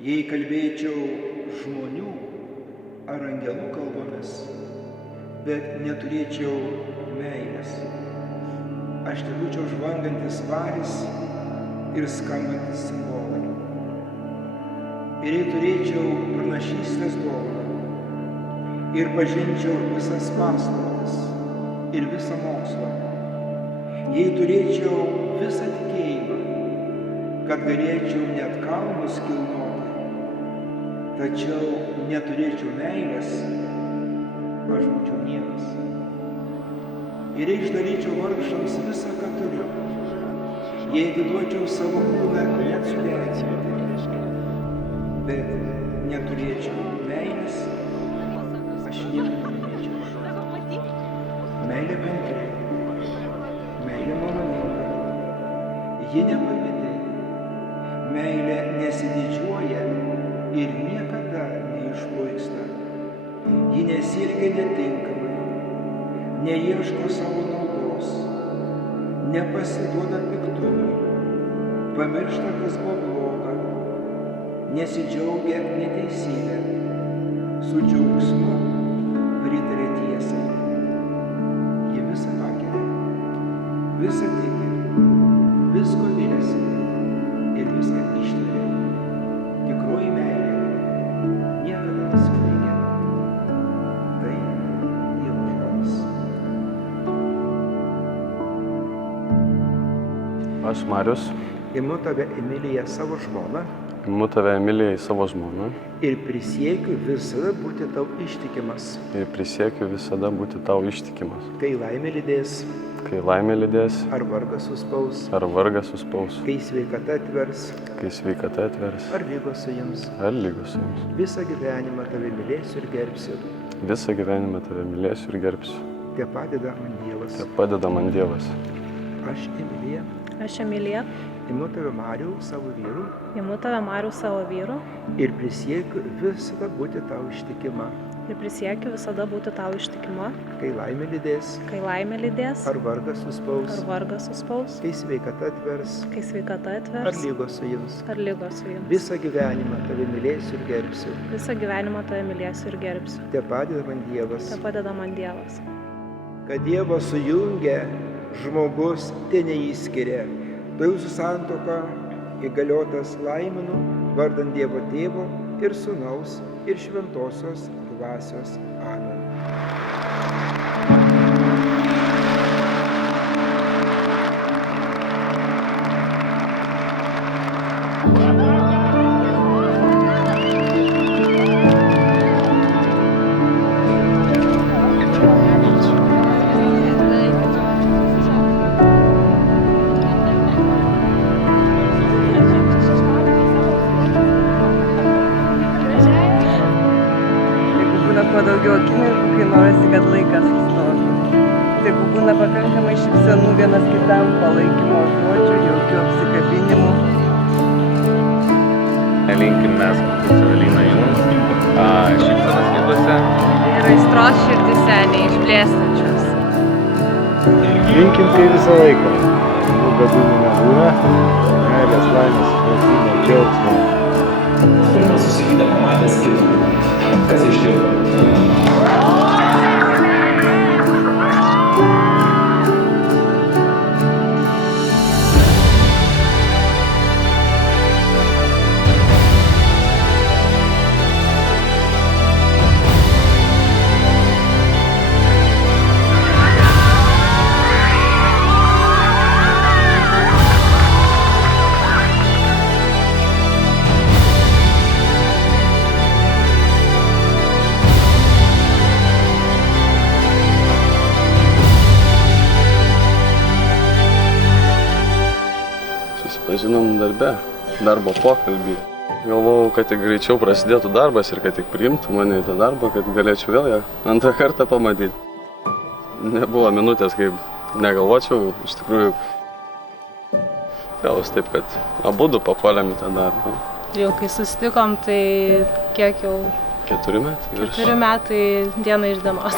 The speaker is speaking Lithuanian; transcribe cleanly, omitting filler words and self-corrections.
Jei kalbėčiau žmonių ar angelų kalbomis, bet neturėčiau meilės, aš būčiau žvangantis varis ir skambantis cimbolai. Ir jei turėčiau pranašystės dovaną ir pažinčiau visas paslaptis ir visą mokslą, jei turėčiau visą tikėjimą, kad galėčiau net kalnus kilnoti, tačiau neturėčiau meilės, aš būčiau niekas. Ir jei išdalyčiau vargšams visą, ką turiu, jei atiduočiau savo kūną net sudeginti, bet neturėčiau meilės, aš nieko negalėčiau. Meilė bendrė, meilė maloninga, ji nepavydi, meilė nesididžiuoja ir niekada neišpuiksta, ji nesielgia netinkamai, neieško savo naudos, nepasiduoda piktumui, pamiršta, kas buvo bloga, nesidžiaugia neteisybė, su džiaugsmu pritaria tiesai. Ji visą pakelia, visą tiki, visko viliasi ir viską ištveria. Tikroji meilė niekada nesibaigia. Tai Dievo žodis. Aš Marius. Imu tave Emiliją savo žmoną. Imu tave Emiliją į savo žmoną. Ir prisiekiu visada būti tau ištikimas. Ir prisiekiu visada būti tau ištikimas. Kai laimė lydės. Kai laimė lydės. Ar vargas suspaus. Ar vargas suspaus. Kai sveikata atvers. Kai sveikata atvers. Ar lygos suims. Ar lygos suims. Visą gyvenimą tave mylėsiu ir gerbsiu. Visą gyvenimą tave mylėsiu ir gerbsiu. Te padeda man Dievas. Te padeda man Dievas. Aš Emilija. Aš Emilija. Imu tave Marių savo vyru. Imu tave Marių savo vyru. Ir prisiekiu visada būti tau ištikima. Ir prisiekiu visada būti tau ištikima. Kai laimė lydės. Kai laimė lydės. Ar vargas suspaus. Ar vargas suspaus. Kai sveikata atvers. Kai sveikata atvers. Ar lygos suims. Ar lygos suims. Visą gyvenimą tave mylėsiu ir gerbsiu. Visą gyvenimą tave mylėsiu ir gerbsiu. Te padeda man Dievas. Te padeda man Dievas. Kad Dievo sujungia, žmogus te neįskiria. Tai jūsų santuoka įgaliotas laiminu, vardant Dievo Tėvo ir Sūnaus ir Šventosios Dvasios. Amen. Kuo daugiau akimirkų, kai norisi, kad laikas sustotų. Tegu būna pakankamai šypsenų vienas kitam, palaikymo žodžių, jokių apsikabinimų. Linkim mes, Evelina, jums šypsenos veidose. Ir aistros širdyse neišblėstančios. Linkim tai visą laiką. Gadumų nebūna, meilės, laimės, supratimo, džiaugsmo. Turime susivydę pamatęs kitą. Kas ištiko? Susipažinom darbo pokalbį. Galvojau, kad tik greičiau prasidėtų darbas ir kad tik priimtų mane į tą darbą, kad galėčiau vėl ją antrą kartą pamatyti. Nebuvo minutės, kaip negalvočiau, iš tikrųjų gavos taip, kad abudu papuolėm į tą darbą. Jau kai susitikom, tai kiek jau? 4 metai. 4 metai diena iš dienos.